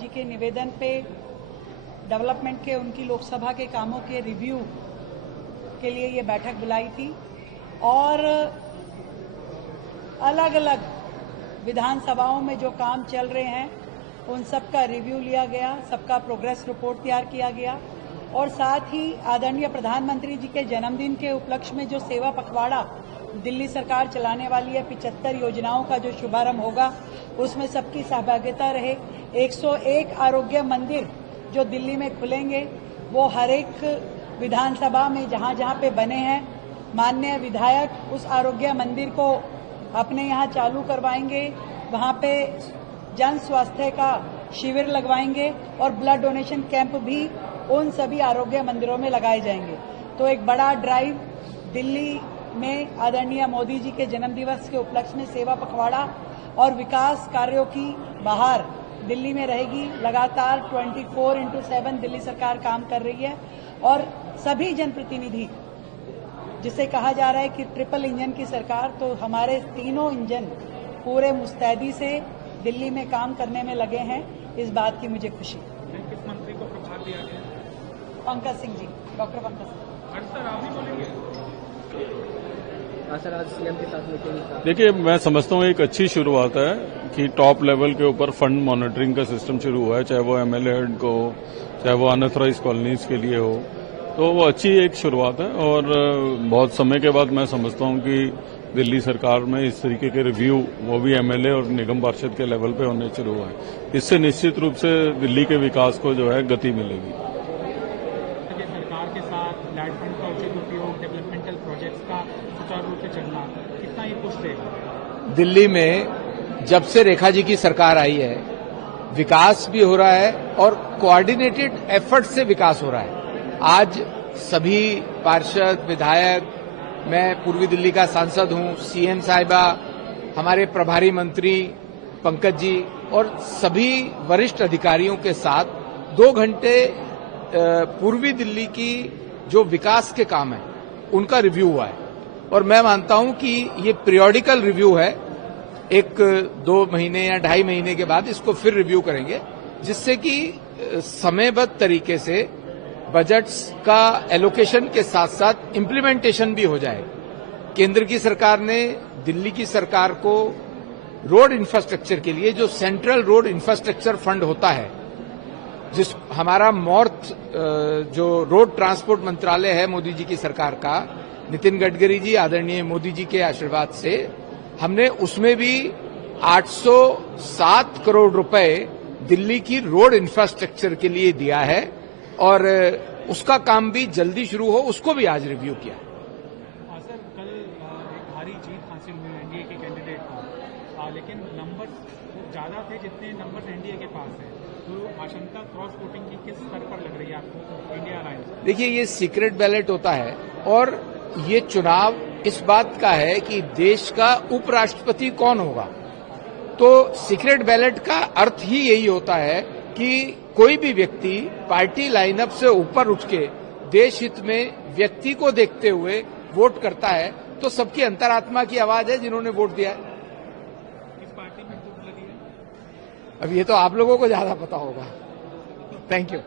जी के निवेदन पे डेवलपमेंट के उनकी लोकसभा के कामों के रिव्यू के लिए ये बैठक बुलाई थी और अलग अलग विधानसभाओं में जो काम चल रहे हैं उन सब का रिव्यू लिया गया, सबका प्रोग्रेस रिपोर्ट तैयार किया गया और साथ ही आदरणीय प्रधानमंत्री जी के जन्मदिन के उपलक्ष्य में जो सेवा पखवाड़ा दिल्ली सरकार चलाने वाली है, 75 योजनाओं का जो शुभारंभ होगा उसमें सबकी सहभागिता रहे। 101 आरोग्य मंदिर जो दिल्ली में खुलेंगे वो हर एक विधानसभा में जहां जहां पे बने हैं माननीय विधायक उस आरोग्य मंदिर को अपने यहां चालू करवाएंगे, वहां पे जन स्वास्थ्य का शिविर लगवाएंगे और ब्लड डोनेशन कैंप भी उन सभी आरोग्य मंदिरों में लगाए जाएंगे। तो एक बड़ा ड्राइव दिल्ली में आदरणीय मोदी जी के जन्मदिवस के उपलक्ष्य में सेवा पखवाड़ा और विकास कार्यों की बहार दिल्ली में रहेगी। लगातार 24/7 दिल्ली सरकार काम कर रही है और सभी जनप्रतिनिधि, जिसे कहा जा रहा है कि ट्रिपल इंजन की सरकार, तो हमारे तीनों इंजन पूरे मुस्तैदी से दिल्ली में काम करने में लगे हैं। इस बात की मुझे खुशी। किस मंत्री को प्रभार दिया गया? पंकज सिंह जी, डॉक्टर पंकज सिंह। सर, आप ही बोलेंगे? सर, आज सीएम के साथ मीटिंग। देखिए, मैं समझता हूँ एक अच्छी शुरुआत है कि टॉप लेवल के ऊपर फंड मॉनिटरिंग का सिस्टम शुरू हुआ है, चाहे वो एमएलए हेड को, चाहे वो अनऑथराइज कॉलोनीज के लिए हो, तो वो अच्छी एक शुरुआत है। और बहुत समय के बाद मैं समझता हूँ कि दिल्ली सरकार में इस तरीके के रिव्यू वो भी एमएलए और निगम पार्षद के लेवल पे होने शुरू हुआ है। इससे निश्चित रूप से दिल्ली के विकास को जो है गति मिलेगी। सरकार के साथ लैंड फंड का उचित उपयोग, डेवलपमेंटल प्रोजेक्ट्स का सुचारू रूप से चलना कितना ही पुश देगा? दिल्ली में जब से रेखा जी की सरकार आई है विकास भी हो रहा है और कोऑर्डिनेटेड एफर्ट से विकास हो रहा है। आज सभी पार्षद, विधायक, मैं पूर्वी दिल्ली का सांसद हूं, सीएम साहिबा, हमारे प्रभारी मंत्री पंकज जी और सभी वरिष्ठ अधिकारियों के साथ 2 घंटे पूर्वी दिल्ली की जो विकास के काम है उनका रिव्यू हुआ है। और मैं मानता हूं कि ये पीरियोडिकल रिव्यू है, 1-2 महीने या 2.5 महीने के बाद इसको फिर रिव्यू करेंगे, जिससे कि समयबद्ध तरीके से बजट्स का एलोकेशन के साथ साथ इम्प्लीमेंटेशन भी हो जाए। केंद्र की सरकार ने दिल्ली की सरकार को रोड इंफ्रास्ट्रक्चर के लिए जो सेंट्रल रोड इंफ्रास्ट्रक्चर फंड होता है, जिस हमारा मॉर्थ जो रोड ट्रांसपोर्ट मंत्रालय है मोदी जी की सरकार का, नितिन गडकरी जी आदरणीय मोदी जी के आशीर्वाद से हमने उसमें भी 807 करोड़ रुपए दिल्ली की रोड इंफ्रास्ट्रक्चर के लिए दिया है और उसका काम भी जल्दी शुरू हो, उसको भी आज रिव्यू किया। सर, कल एक भारी जीत हासिल हुई एनडीए के कैंडिडेट को, लेकिन नंबर्स ज्यादा थे जितने नंबर्स एनडीए के पास है, तो आशंका क्रॉस वोटिंग की किस स्तर पर लग रही है आपको इंडिया अलायंस? देखिए, ये सीक्रेट बैलेट होता है और ये चुनाव इस बात का है कि देश का उपराष्ट्रपति कौन होगा। तो सीक्रेट बैलेट का अर्थ ही यही होता है कि कोई भी व्यक्ति पार्टी लाइनअप से ऊपर उठ के देश हित में व्यक्ति को देखते हुए वोट करता है। तो सबकी अंतरात्मा की आवाज है जिन्होंने वोट दिया है। इस पार्टी में टूट लगी है? अब ये तो आप लोगों को ज्यादा पता होगा। Thank you.